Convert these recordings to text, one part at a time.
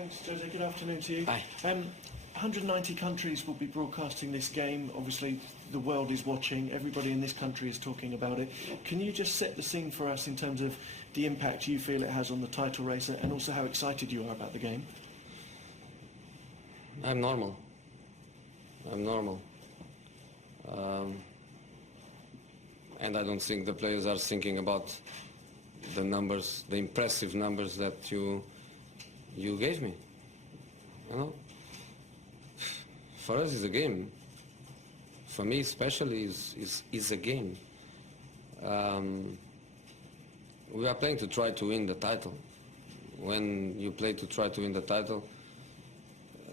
Thanks, Jose. Good afternoon to you. Hi. 190 countries will be broadcasting this game. Obviously, the world is watching. Everybody in this country is talking about it. Can you just set the scene for us in terms of the impact you feel it has on the title race and also how excited you are about the game? I'm normal. And I don't think the players are thinking about the numbers, the impressive numbers that you gave me. You know, for us it's a game. For me especially is a game. We are playing to try to win the title. When you play to try to win the title,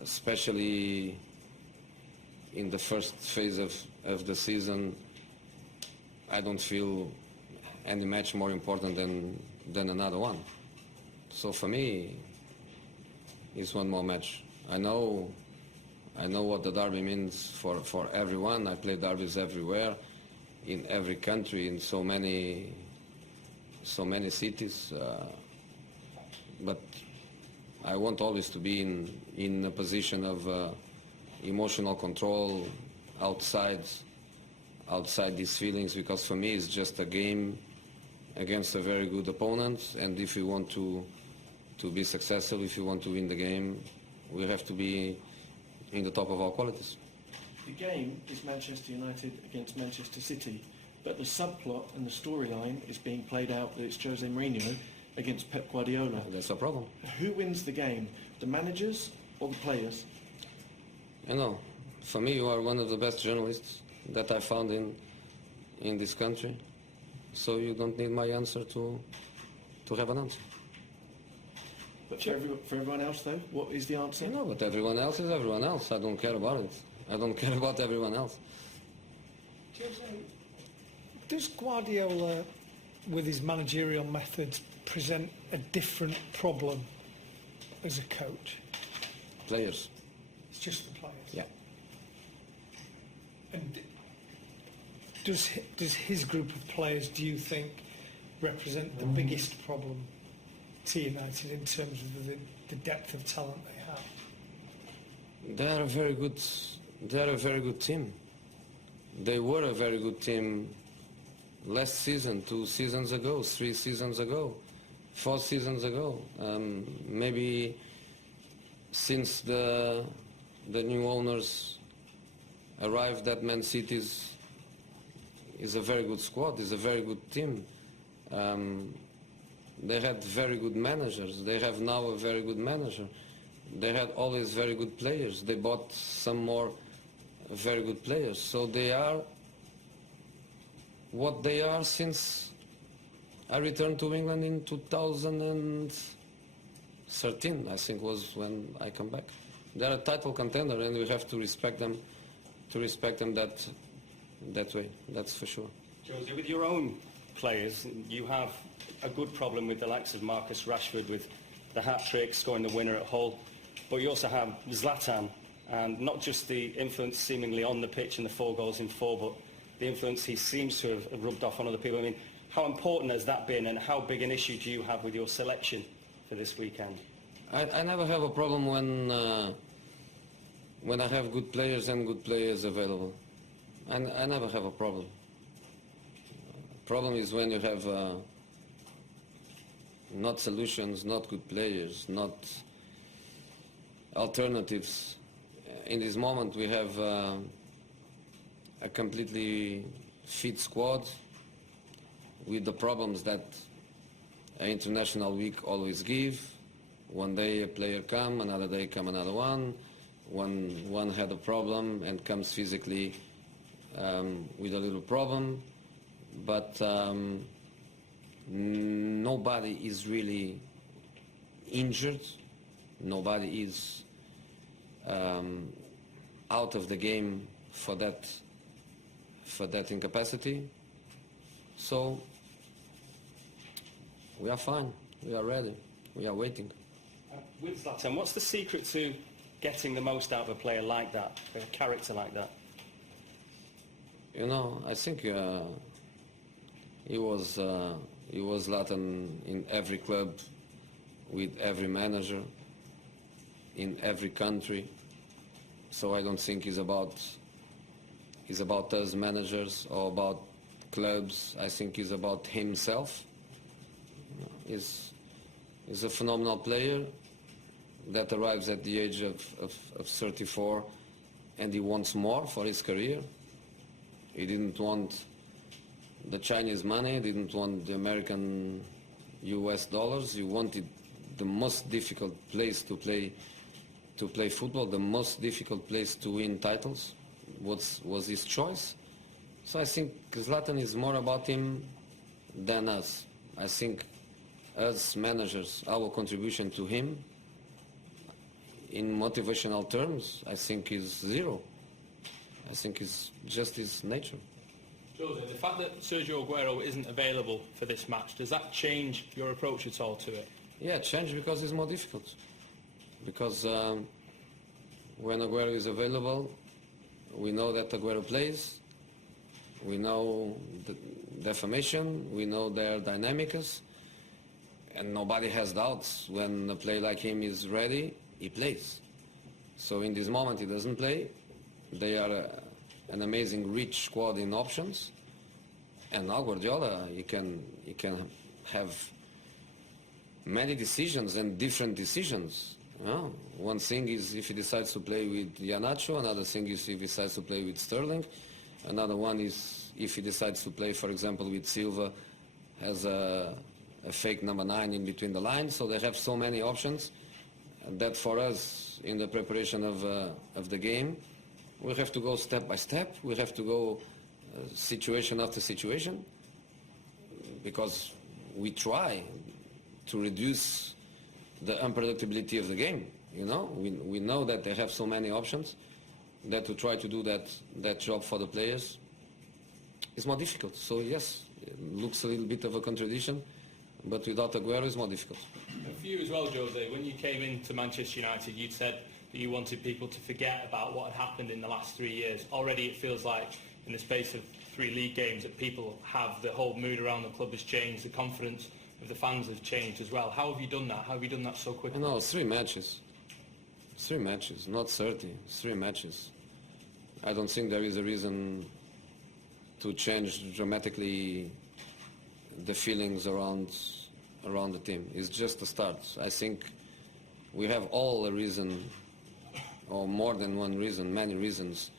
especially in the first phase of the season, I don't feel any match more important than another one. So for me, it's one more match. I know what the derby means for everyone. I play derbies everywhere, in every country, in so many cities. But I want always to be in a position of emotional control outside these feelings, because for me it's just a game against a very good opponent, and if we want to be successful, if we want to win the game, we have to be in the top of our qualities. The game is Manchester United against Manchester City, but the subplot and the storyline is being played out that it's Jose Mourinho against Pep Guardiola. That's a problem. Who wins the game, the managers or the players? You know, for me you are one of the best journalists that I found in this country, so you don't need my answer to have an answer. But for everyone else, though, what is the answer? No, but everyone else is everyone else. I don't care about it. I don't care about everyone else. Does Guardiola, with his managerial methods, present a different problem as a coach? Players. It's just the players? Yeah. And does his group of players, do you think, represent the biggest problem to United in terms of the depth of talent they have? They are a very good team. They were a very good team last season, 2 seasons ago, 3 seasons ago, 4 seasons ago. Maybe since the new owners arrived at Man City is a very good squad, is a very good team. They had very good managers. They have now a very good manager. They had always very good players. They bought some more very good players. So they are what they are since I returned to England in 2013, I think was when I come back. They're a title contender, and we have to respect them that way, that's for sure. Jose, with your own players, you have a good problem with the likes of Marcus Rashford with the hat-trick, scoring the winner at Hull, but you also have Zlatan, and not just the influence seemingly on the pitch and the 4 goals in 4, but the influence he seems to have rubbed off on other people. I mean, how important has that been, and how big an issue do you have with your selection for this weekend? I never have a problem when I have good players and good players available. I never have a problem. Problem is when you have not solutions, not good players, not alternatives. In this moment we have a completely fit squad with the problems that an international week always give. One day a player come, another day come another one. One had a problem and comes physically with a little problem, but nobody is really injured. Nobody is out of the game for that incapacity. So we are fine. We are ready. We are waiting. With Zlatan, what's the secret to getting the most out of a player like that, a character like that? You know, I think he was Zlatan in every club, with every manager. in every country. So I don't think it's about us managers or about clubs. I think he's about himself. He's a phenomenal player that arrives at the age of 34, and he wants more for his career. He didn't want the Chinese money, he didn't want the American US dollars. He wanted the most difficult place to play football, the most difficult place to win titles was his choice. So I think Zlatan is more about him than us. I think as managers, our contribution to him in motivational terms, I think is zero. I think it's just his nature. Jose, the fact that Sergio Aguero isn't available for this match, does that change your approach at all to it? Yeah, it changed because it's more difficult. Because when Aguero is available, we know that Aguero plays, we know their formation, we know their dynamics, and nobody has doubts when a player like him is ready, he plays. So in this moment he doesn't play. They are an amazing rich squad in options, and now Guardiola, he can have many decisions and different decisions. You know? One thing is if he decides to play with Iheanacho, another thing is if he decides to play with Sterling, another one is if he decides to play, for example, with Silva as a fake number 9 in between the lines. So they have so many options that for us in the preparation of the game, we have to go step by step. We have to go situation after situation, because we try to reduce the unpredictability of the game. You know, we know that they have so many options that to try to do that job for the players is more difficult. So yes, it looks a little bit of a contradiction, but without Aguero it's more difficult. And for you as well, Jose, when you came into Manchester United, you'd said that you wanted people to forget about what had happened in the last 3 years. Already it feels like in the space of 3 league games that people have, the whole mood around the club has changed, the confidence of the fans has changed as well. How have you done that? How have you done that so quickly? No, 3 matches. 3 matches, not 30. 3 matches. I don't think there is a reason to change dramatically the feelings around the team. It's just a start. I think we have all a reason, or more than one reason, many reasons,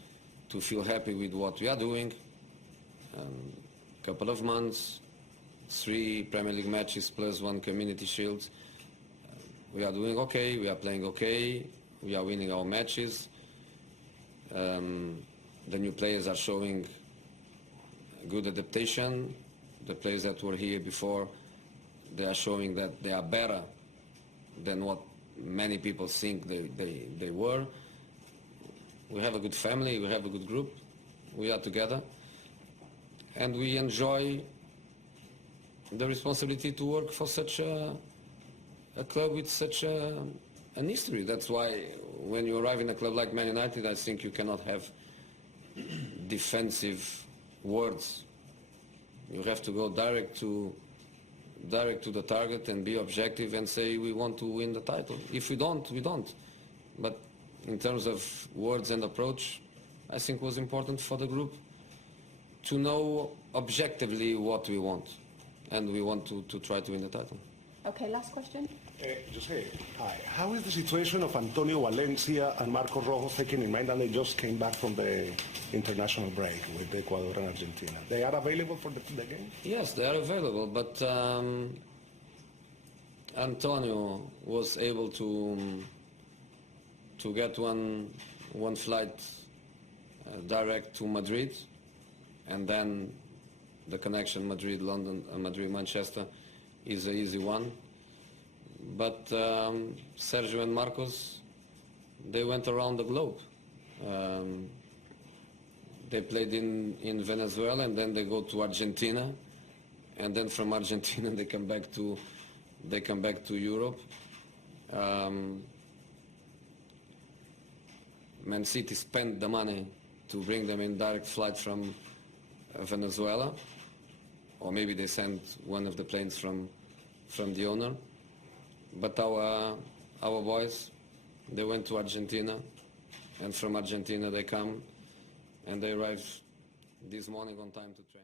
to feel happy with what we are doing. Couple of months, 3 Premier League matches plus 1 Community Shield. We are doing okay, we are playing okay, we are winning our matches. The new players are showing good adaptation. The players that were here before, they are showing that they are better than what many people think they were. We have a good family, we have a good group, we are together, and we enjoy the responsibility to work for such a club with such an history. That's why when you arrive in a club like Man United, I think you cannot have defensive words. You have to go direct to the target and be objective and say we want to win the title. If we don't, we don't. But in terms of words and approach, I think it was important for the group to know objectively what we want. And we want to try to win the title. Okay, last question. Jose, hi. How is the situation of Antonio Valencia and Marcos Rojo, taking in mind that they just came back from the international break with Ecuador and Argentina? They are available for the game? Yes, they are available, but Antonio was able to get one flight direct to Madrid, and then the connection Madrid-London, Madrid-Manchester is an easy one. But Sergio and Marcos, they went around the globe. They played in Venezuela, and then they go to Argentina, and then from Argentina they come back to Europe. Man City spent the money to bring them in direct flight from Venezuela, or maybe they sent one of the planes from the owner. But our boys, They went to Argentina, and from Argentina they come, and they arrived this morning on time to training.